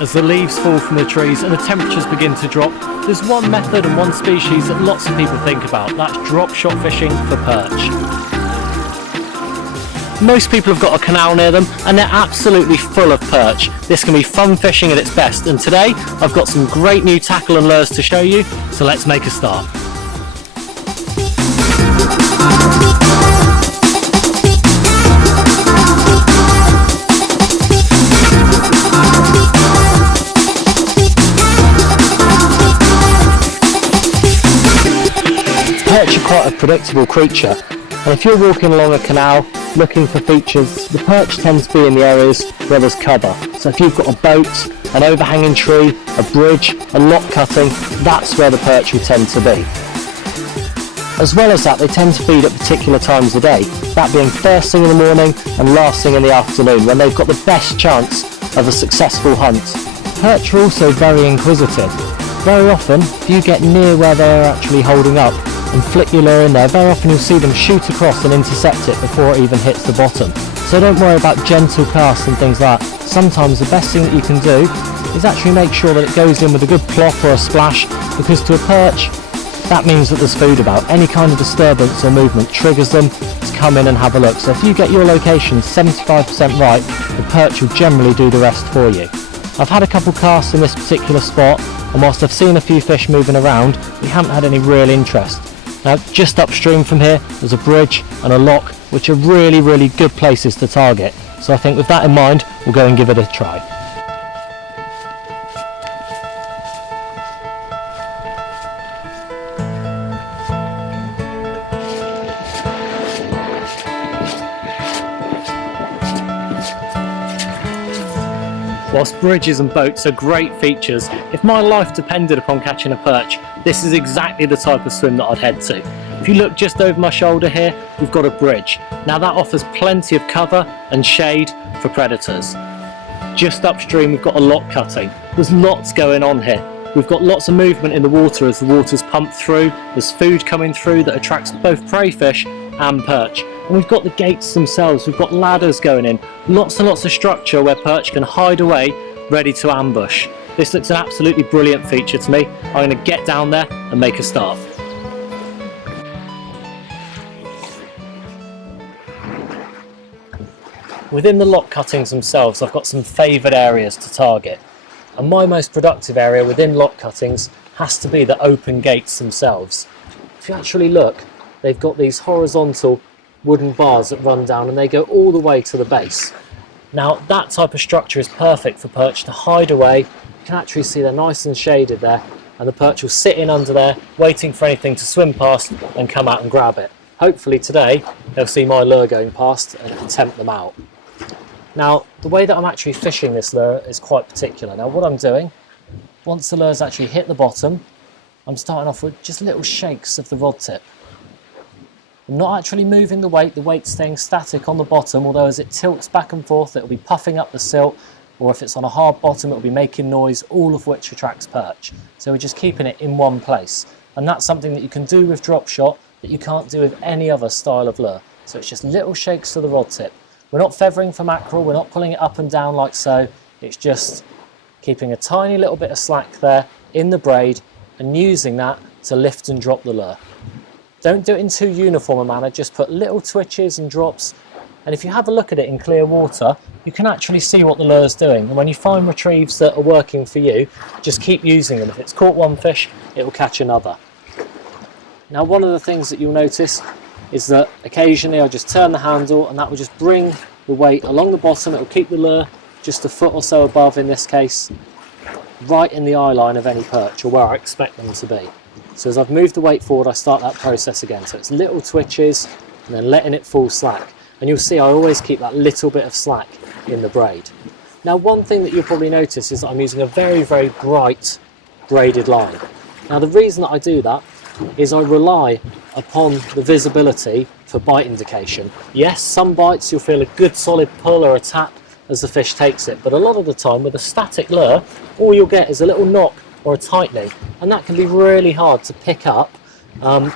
As the leaves fall from the trees and the temperatures begin to drop, there's one method and one species that lots of people think about. That's drop shot fishing for perch. Most people have got a canal near them and they're absolutely full of perch. This can be fun fishing at its best, and today I've got some great new tackle and lures to show you, so let's make a start. Perch are quite a predictable creature, and if you're walking along a canal looking for features, the perch tends to be in the areas where there's cover. So if you've got a boat, an overhanging tree, a bridge, a lock cutting, that's where the perch will tend to be. As well as that, they tend to feed at particular times of day, that being first thing in the morning and last thing in the afternoon, when they've got the best chance of a successful hunt. Perch are also very inquisitive. Very often, if you get near where they're actually holding up and flick your lure in there, very often you'll see them shoot across and intercept it before it even hits the bottom. So don't worry about gentle casts and things like that. Sometimes the best thing that you can do is actually make sure that it goes in with a good plop or a splash, because to a perch, that means that there's food about. Any kind of disturbance or movement triggers them to come in and have a look. So if you get your location 75% right, the perch will generally do the rest for you. I've had a couple casts in this particular spot, and whilst I've seen a few fish moving around, we haven't had any real interest. Now, just upstream from here, there's a bridge and a lock, which are really good places to target. So I think with that in mind, we'll go and give it a try. Whilst bridges and boats are great features, if my life depended upon catching a perch, this is exactly the type of swim that I'd head to. If you look just over my shoulder here, we've got a bridge. Now that offers plenty of cover and shade for predators. Just upstream we've got a lock cutting. There's lots going on here. We've got lots of movement in the water as the water's pumped through. There's food coming through that attracts both prey fish and perch. And we've got the gates themselves, we've got ladders going in, lots and lots of structure where perch can hide away, ready to ambush. This looks an absolutely brilliant feature to me. I'm going to get down there and make a start. Within the lock cuttings themselves, I've got some favoured areas to target. And my most productive area within lock cuttings has to be the open gates themselves. If you actually look, they've got these horizontal wooden bars that run down and they go all the way to the base. Now that type of structure is perfect for perch to hide away. You can actually see they're nice and shaded there, and the perch will sit in under there waiting for anything to swim past and come out and grab it. Hopefully today they'll see my lure going past and tempt them out. Now the way that I'm actually fishing this lure is quite particular. Now what I'm doing, once the lure's actually hit the bottom, I'm starting off with just little shakes of the rod tip. I'm not actually moving the weight's staying static on the bottom, although as it tilts back and forth it'll be puffing up the silt, or if it's on a hard bottom it'll be making noise, all of which attracts perch. So we're just keeping it in one place, and that's something that you can do with drop shot that you can't do with any other style of lure. So it's just little shakes to the rod tip. We're not feathering for mackerel, we're not pulling it up and down like so, it's just keeping a tiny little bit of slack there in the braid and using that to lift and drop the lure. Don't do it in too uniform a manner, just put little twitches and drops, and if you have a look at it in clear water, you can actually see what the lure's doing, and when you find retrieves that are working for you, just keep using them. If it's caught one fish, it will catch another. Now one of the things that you'll notice is that occasionally I just turn the handle and that will just bring the weight along the bottom. It will keep the lure just a foot or so above, in this case, right in the eye line of any perch, or where I expect them to be. So as I've moved the weight forward, I start that process again. So it's little twitches and then letting it fall slack. And you'll see I always keep that little bit of slack in the braid. Now one thing that you'll probably notice is that I'm using a very bright braided line. Now the reason that I do that is I rely upon the visibility for bite indication. Yes, some bites you'll feel a good solid pull or a tap as the fish takes it, but a lot of the time with a static lure, all you'll get is a little knock or a tightening, and that can be really hard to pick up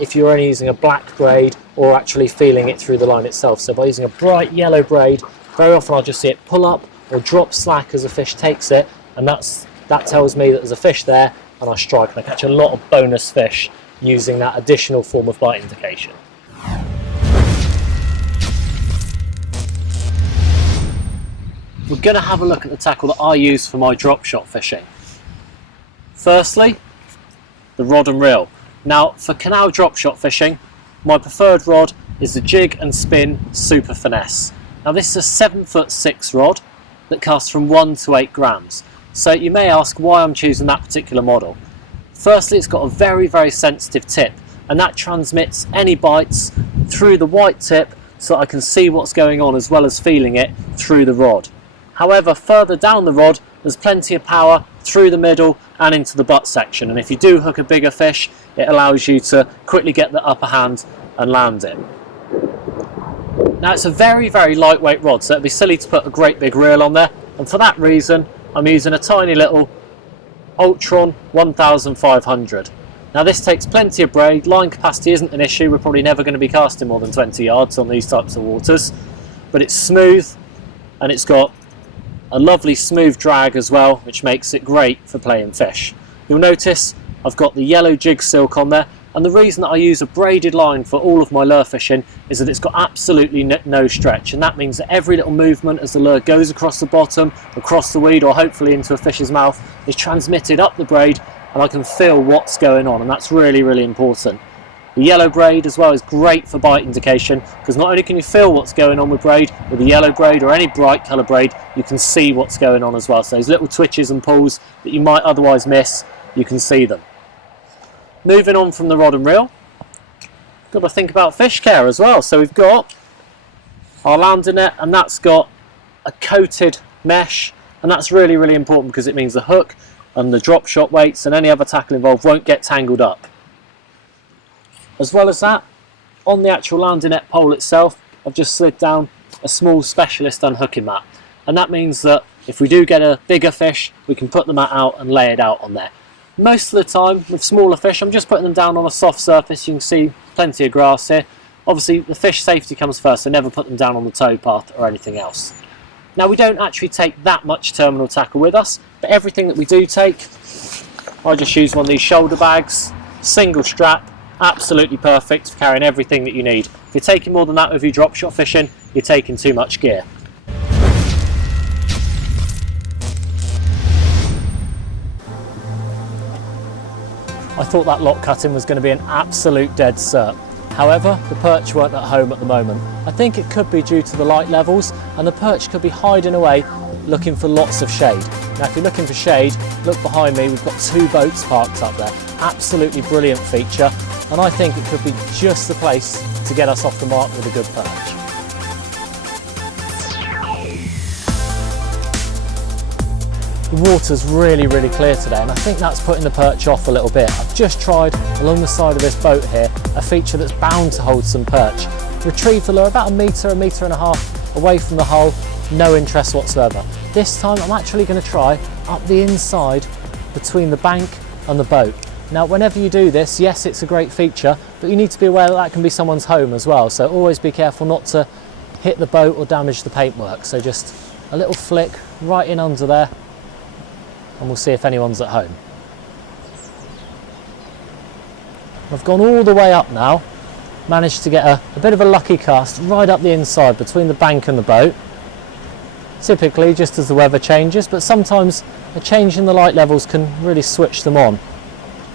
if you're only using a black braid or actually feeling it through the line itself. So by using a bright yellow braid, very often I'll just see it pull up or drop slack as a fish takes it, and that tells me that there's a fish there, and I strike and I catch a lot of bonus fish using that additional form of bite indication. We're going to have a look at the tackle that I use for my drop shot fishing. Firstly, the rod and reel. Now, for canal drop shot fishing, my preferred rod is the Jig and Spin Super Finesse. Now, this is a 7'6" rod that casts from 1 to 8 grams. So you may ask why I'm choosing that particular model. Firstly, it's got a very, very sensitive tip, and that transmits any bites through the white tip so that I can see what's going on as well as feeling it through the rod. However, further down the rod, there's plenty of power through the middle and into the butt section, and if you do hook a bigger fish, it allows you to quickly get the upper hand and land it. Now, it's a very, very lightweight rod, so it'd be silly to put a great big reel on there, and for that reason, I'm using a tiny little Ultron 1500. Now, this takes plenty of braid, line capacity isn't an issue, we're probably never going to be casting more than 20 yards on these types of waters, but it's smooth and it's got a lovely smooth drag as well, which makes it great for playing fish. You'll notice I've got the yellow jig silk on there, and the reason that I use a braided line for all of my lure fishing is that it's got absolutely no stretch, and that means that every little movement as the lure goes across the bottom, across the weed, or hopefully into a fish's mouth, is transmitted up the braid, and I can feel what's going on, and that's really, really important. The yellow braid as well is great for bite indication, because not only can you feel what's going on with braid, with the yellow braid or any bright colour braid, you can see what's going on as well. So those little twitches and pulls that you might otherwise miss, you can see them. Moving on from the rod and reel, got to think about fish care as well. So we've got our landing net, and that's got a coated mesh, and that's really, really important because it means the hook and the drop shot weights and any other tackle involved won't get tangled up. As well as that, on the actual landing net pole itself, I've just slid down a small specialist unhooking mat, and that means that if we do get a bigger fish, we can put the mat out and lay it out on there. Most of the time with smaller fish, I'm just putting them down on a soft surface. You can see plenty of grass here. Obviously the fish safety comes first, so never put them down on the tow path or anything else. Now, we don't actually take that much terminal tackle with us, but everything that we do take, I just use one of these shoulder bags, single strap, absolutely perfect for carrying everything that you need. If you're taking more than that with your drop shot fishing, you're taking too much gear. I thought that lock cutting was going to be an absolute dead cert. However, the perch weren't at home at the moment. I think it could be due to the light levels, and the perch could be hiding away looking for lots of shade. Now, if you're looking for shade, look behind me, we've got 2 boats parked up there. Absolutely brilliant feature, and I think it could be just the place to get us off the mark with a good perch. The water's really, really clear today, and I think that's putting the perch off a little bit. I've just tried along the side of this boat here a feature that's bound to hold some perch. Retrieved the lure about a metre and a half away from the hull, no interest whatsoever. This time I'm actually going to try up the inside between the bank and the boat. Now, whenever you do this, yes, it's a great feature, but you need to be aware that that can be someone's home as well, so always be careful not to hit the boat or damage the paintwork. So just a little flick right in under there, and we'll see if anyone's at home. I've gone all the way up now, managed to get a bit of a lucky cast right up the inside between the bank and the boat. Typically just as the weather changes, but sometimes a change in the light levels can really switch them on.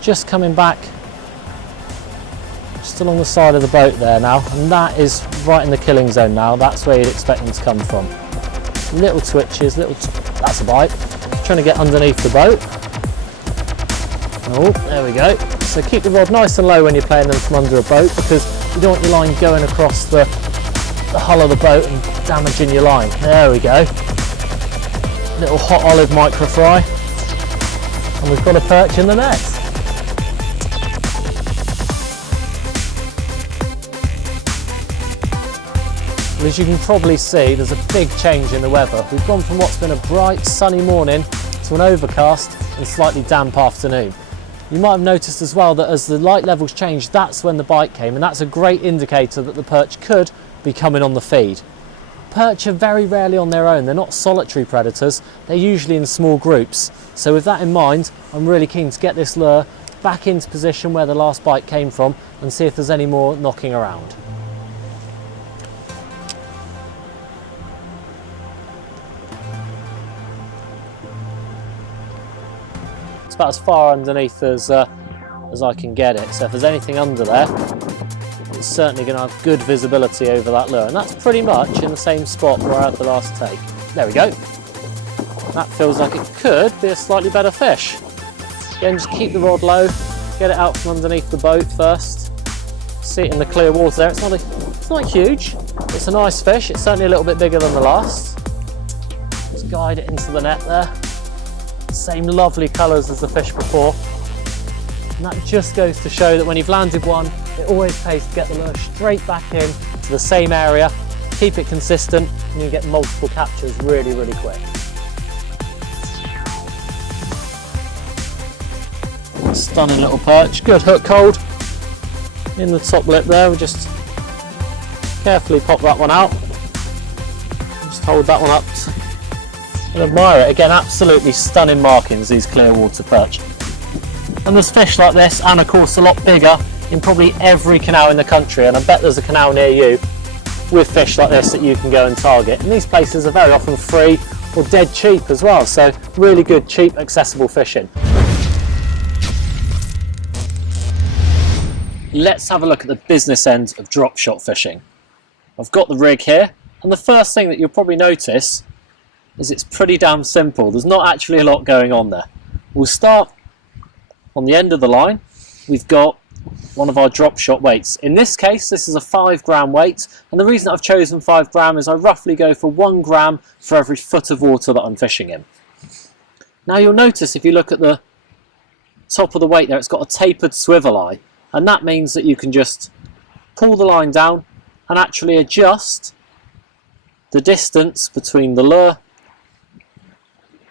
Just coming back just along the side of the boat there now, and that is right in the killing zone now. That's where you'd expect them to come from. Little twitches, that's a bite. Trying to get underneath the boat. Oh, there we go. So keep the rod nice and low when you're playing them from under a boat, because you don't want your line going across the hull of the boat and damaging your line. There we go. Little hot olive micro fry, and we've got a perch in the net. As you can probably see, there's a big change in the weather. We've gone from what's been a bright sunny morning to an overcast and slightly damp afternoon. You might have noticed as well that as the light levels changed, that's when the bite came, and that's a great indicator that the perch could be coming on the feed. Perch are very rarely on their own. They're not solitary predators. They're usually in small groups. So with that in mind, I'm really keen to get this lure back into position where the last bite came from and see if there's any more knocking around. It's about as far underneath as I can get it. So if there's anything under there, it's certainly going to have good visibility over that lure. And that's pretty much in the same spot where I had the last take. There we go. That feels like it could be a slightly better fish. Again, just keep the rod low, get it out from underneath the boat first. See it in the clear water there. It's not huge. It's a nice fish. It's certainly a little bit bigger than the last. Just guide it into the net there. Same lovely colours as the fish before. And that just goes to show that when you've landed one, it always pays to get the lure straight back in to the same area, keep it consistent, and you get multiple captures really, really quick. Stunning little perch, good hook hold in the top lip there. We'll just carefully pop that one out. Just hold that one up and admire it. Again, absolutely stunning markings, these clear water perch. And there's fish like this, and of course a lot bigger, in probably every canal in the country, and I bet there's a canal near you with fish like this that you can go and target. And these places are very often free or dead cheap as well, so really good, cheap, accessible fishing. Let's have a look at the business end of drop shot fishing. I've got the rig here, and the first thing that you'll probably notice is it's pretty damn simple. There's not actually a lot going on there. We'll start on the end of the line. We've got one of our drop shot weights. In this case, this is a 5 gram weight, and the reason I've chosen 5 gram is I roughly go for 1 gram for every foot of water that I'm fishing in. Now you'll notice if you look at the top of the weight there, it's got a tapered swivel eye, and that means that you can just pull the line down and actually adjust the distance between the lure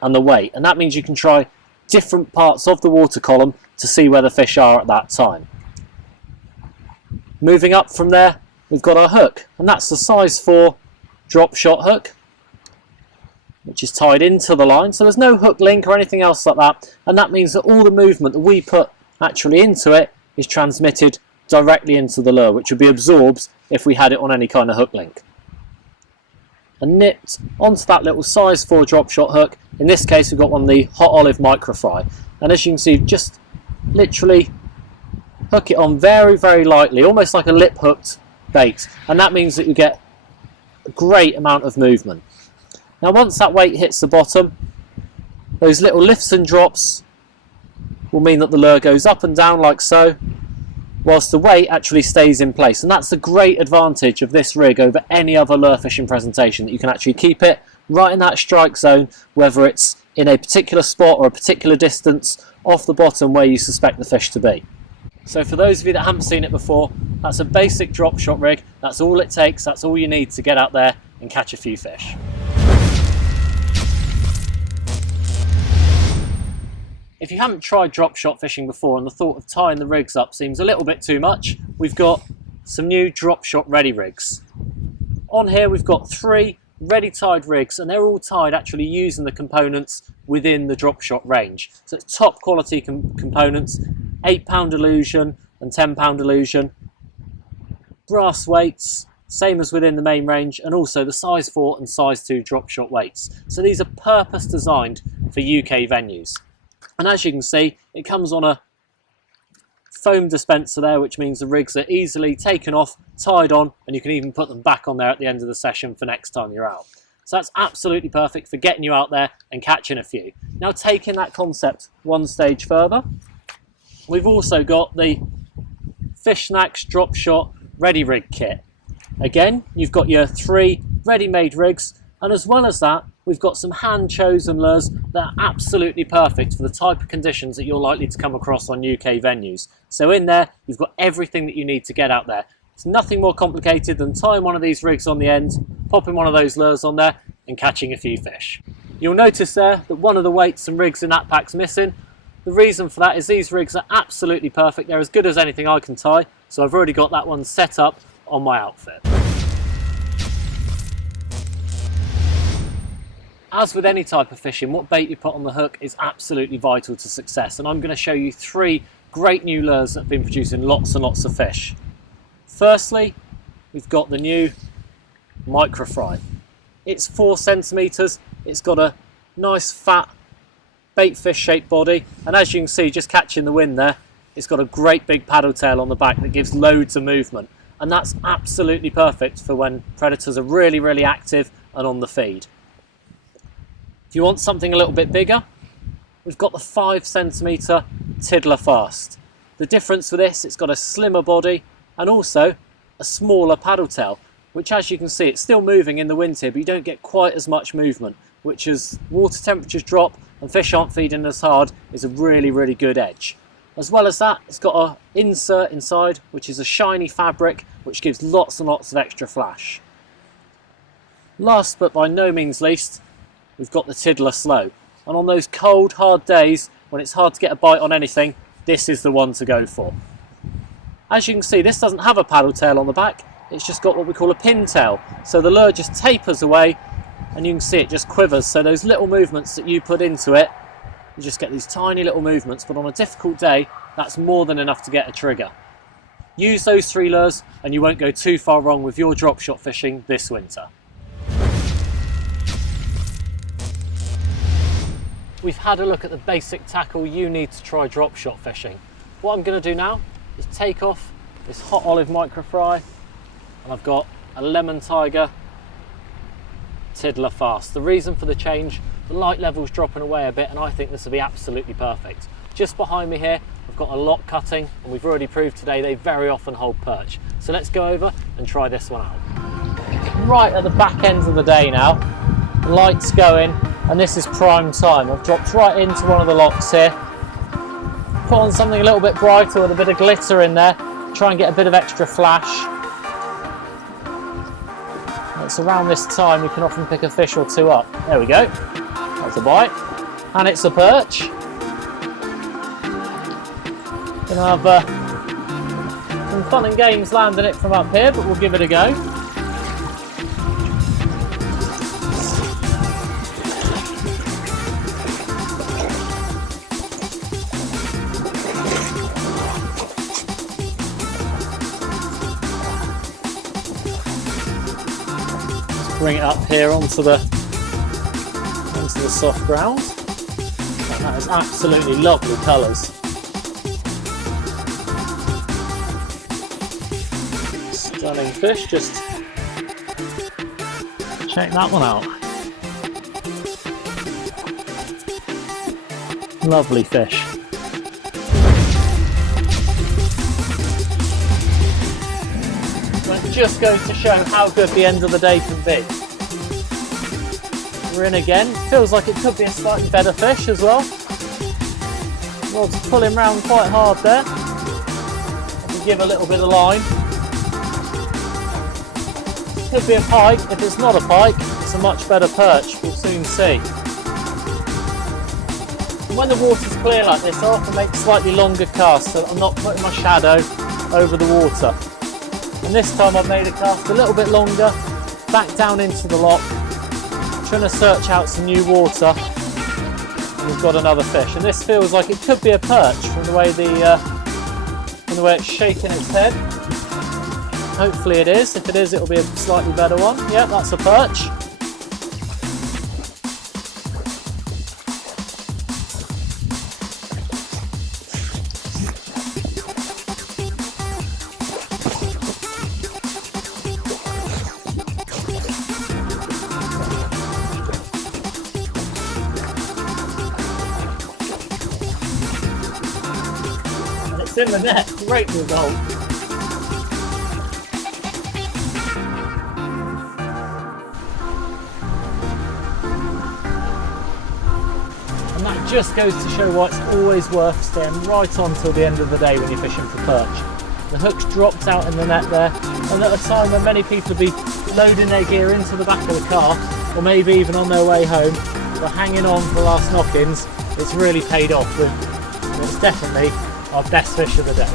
and the weight, and that means you can try different parts of the water column to see where the fish are at that time. Moving up from there, we've got our hook, and that's the size 4 drop shot hook, which is tied into the line, so there's no hook link or anything else like that, and that means that all the movement that we put actually into it is transmitted directly into the lure, which would be absorbed if we had it on any kind of hook link. And nipped onto that little size 4 drop shot hook. In this case, we've got one of the hot olive micro fry, and as you can see, just literally hook it on very, very lightly, almost like a lip hooked bait, and that means that you get a great amount of movement. Now once that weight hits the bottom, those little lifts and drops will mean that the lure goes up and down like so, whilst the weight actually stays in place. And that's the great advantage of this rig over any other lure fishing presentation, that you can actually keep it right in that strike zone, whether it's in a particular spot or a particular distance off the bottom where you suspect the fish to be. So for those of you that haven't seen it before, that's a basic drop shot rig. That's all it takes, that's all you need to get out there and catch a few fish. If you haven't tried drop shot fishing before and the thought of tying the rigs up seems a little bit too much, we've got some new drop shot ready rigs. On here we've got 3 ready tied rigs, and they're all tied actually using the components within the drop shot range. So it's top quality components, 8-pound illusion and 10-pound illusion, brass weights, same as within the main range, and also the size 4 and size 2 drop shot weights. So these are purpose designed for UK venues. And as you can see, it comes on a foam dispenser there, which means the rigs are easily taken off, tied on, and you can even put them back on there at the end of the session for next time you're out. So that's absolutely perfect for getting you out there and catching a few. Now taking that concept one stage further, we've also got the Fish Snacks Drop Shot Ready Rig Kit. Again, you've got your 3 ready-made rigs, and as well as that, we've got some hand-chosen lures that are absolutely perfect for the type of conditions that you're likely to come across on UK venues. So in there, you've got everything that you need to get out there. It's nothing more complicated than tying one of these rigs on the end, popping one of those lures on there, and catching a few fish. You'll notice there that one of the weights and rigs in that pack's missing. The reason for that is these rigs are absolutely perfect. They're as good as anything I can tie, so I've already got that one set up on my outfit. As with any type of fishing, what bait you put on the hook is absolutely vital to success, and I'm going to show you 3 great new lures that have been producing lots and lots of fish. Firstly, we've got the new Micro Fry. It's 4 centimetres, it's got a nice fat bait fish shaped body, and as you can see, just catching the wind there, it's got a great big paddle tail on the back that gives loads of movement, and that's absolutely perfect for when predators are really active and on the feed. If you want something a little bit bigger, we've got the 5 centimetre Tiddler Fast. The difference with this, it's got a slimmer body and also a smaller paddle tail, which, as you can see, it's still moving in the wind here, but you don't get quite as much movement, which, as water temperatures drop and fish aren't feeding as hard, is a really good edge. As well as that, it's got an insert inside, which is a shiny fabric, which gives lots and lots of extra flash. Last but by no means least, we've got the Tiddler Slow, and on those cold, hard days when it's hard to get a bite on anything, this is the one to go for. As you can see, this doesn't have a paddle tail on the back, it's just got what we call a pin tail, so the lure just tapers away and you can see it just quivers, so those little movements that you put into it, you just get these tiny little movements, but on a difficult day, that's more than enough to get a trigger. Use those 3 lures and you won't go too far wrong with your drop shot fishing this winter. We've had a look at the basic tackle you need to try drop shot fishing. What I'm going to do now is take off this hot olive Micro Fry, and I've got a Lemon Tiger Tiddler Fast. The reason for the change, the light level's dropping away a bit, and I think this will be absolutely perfect. Just behind me here, I've got a lock cutting, and we've already proved today they very often hold perch. So let's go over and try this one out. Right at the back end of the day now, the light's going, and this is prime time. I've dropped right into one of the locks here, put on something a little bit brighter with a bit of glitter in there, try and get a bit of extra flash. And it's around this time you can often pick a fish or 2 up. There we go, that's a bite, and it's a perch. Gonna have some fun and games landing it from up here, but we'll give it a go. Bring it up here onto the soft ground. And that is absolutely lovely colours. Stunning fish, just check that one out. Lovely fish. That just goes to show how good the end of the day can be. We're in again. Feels like it could be a slightly better fish as well. Rod's pulling round quite hard there. Let me give a little bit of line. Could be a pike. If it's not a pike, it's a much better perch. We'll soon see. And when the water's clear like this, I often make slightly longer casts so I'm not putting my shadow over the water. And this time I've made a cast a little bit longer, back down into the lock, trying to search out some new water, and we've got another fish. And this feels like it could be a perch from the way it's shaking its head. Hopefully it is. If it is, it'll be a slightly better one. Yeah, that's a perch. It's in the net, great result. And that just goes to show why it's always worth staying right on till the end of the day when you're fishing for perch. The hook's dropped out in the net there, and at a time when many people will be loading their gear into the back of the car, or maybe even on their way home, but hanging on for the last knock-ins, it's really paid off. It's definitely our best fish of the day.